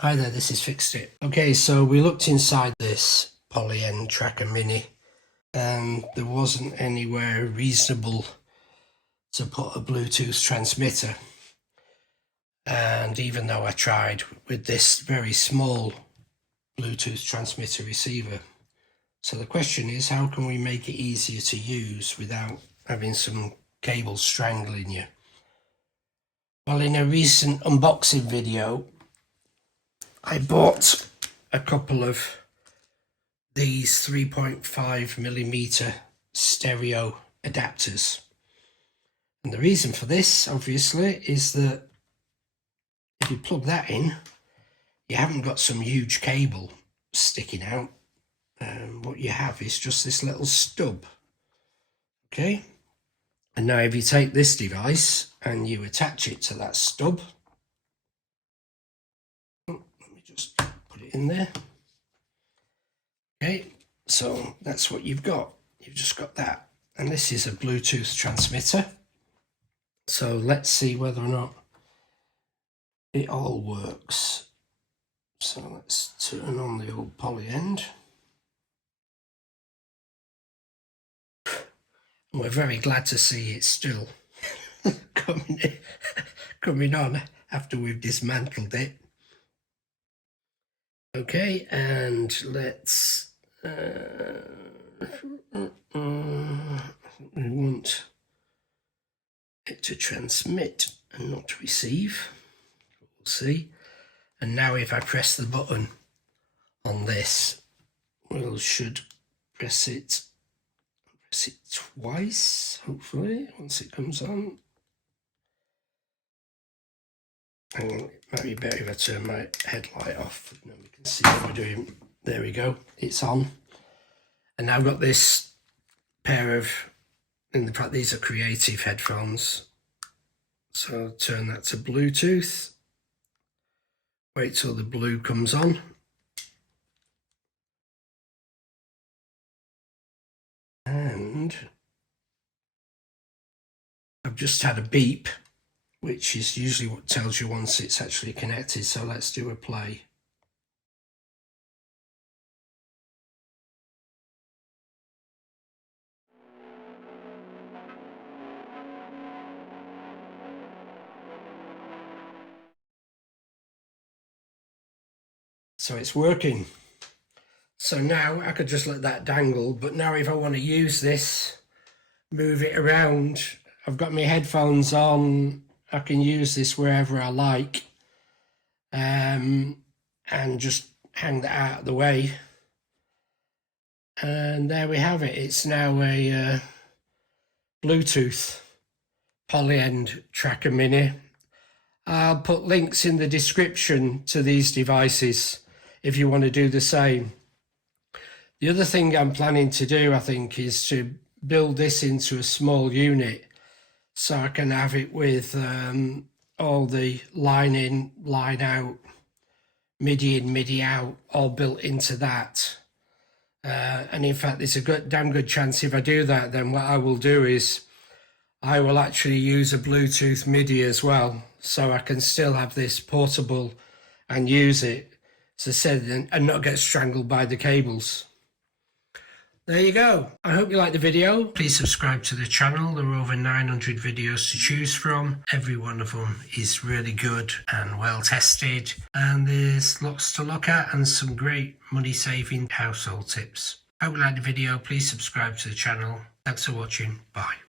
Hi there, this is Fixed It. Okay, so we looked inside this polyendtrackermini and there wasn't anywhere reasonable to put a Bluetooth transmitter. And even though I tried with this very small Bluetooth transmitter receiver. So the question is, how can we make it easier to use without having some cable strangling you? Well, in a recent unboxing video, I bought a couple of these 3.5mm stereo adapters. And the reason for this, obviously, is that if you plug that in, you haven't got some huge cable sticking out. What you have is just this little stub. Okay? And now if you take this device and you attach it to that stub, let me just put it in there. Okay, so that's what you've got. You've just got that. And this is a Bluetooth transmitter. So let's see whether or not it all works. So let's turn on the old Polyend. We're very glad to see it's still coming on after we've dismantled it. Okay, and let's we want it to transmit and not receive. We'll see. And now if I press the button on this, we should press it twice, hopefully, once it comes on. And it might be better if I turn my headlight off, and then we can see what we're doing. There we go, it's on. And now I've got this pair of, in fact these are creative headphones. So I'll turn that to Bluetooth. Wait till the blue comes on. And I've just had a beep, which is usually what tells you once it's actually connected. So let's do a play. So it's working. So now I could just let that dangle, but now if I want to use this, move it around, I've got my headphones on, I can use this wherever I like, and just hang that out of the way. And there we have it. It's now a Bluetooth polyendtrackermini. I'll put links in the description to these devices if you want to do the same. The other thing I'm planning to do, I think, is to build this into a small unit so I can have it with all the line in, line out, MIDI in, MIDI out, all built into that. And in fact, there's a damn good chance if I do that, then what I will do is I will actually use a Bluetooth MIDI as well, so I can still have this portable and use it, as I said, and not get strangled by the cables. There you go. I hope you liked the video. Please subscribe to the channel. There are over 900 videos to choose from. Every one of them is really good and well tested. And there's lots to look at and some great money saving household tips. Hope you liked the video. Please subscribe to the channel. Thanks for watching. Bye.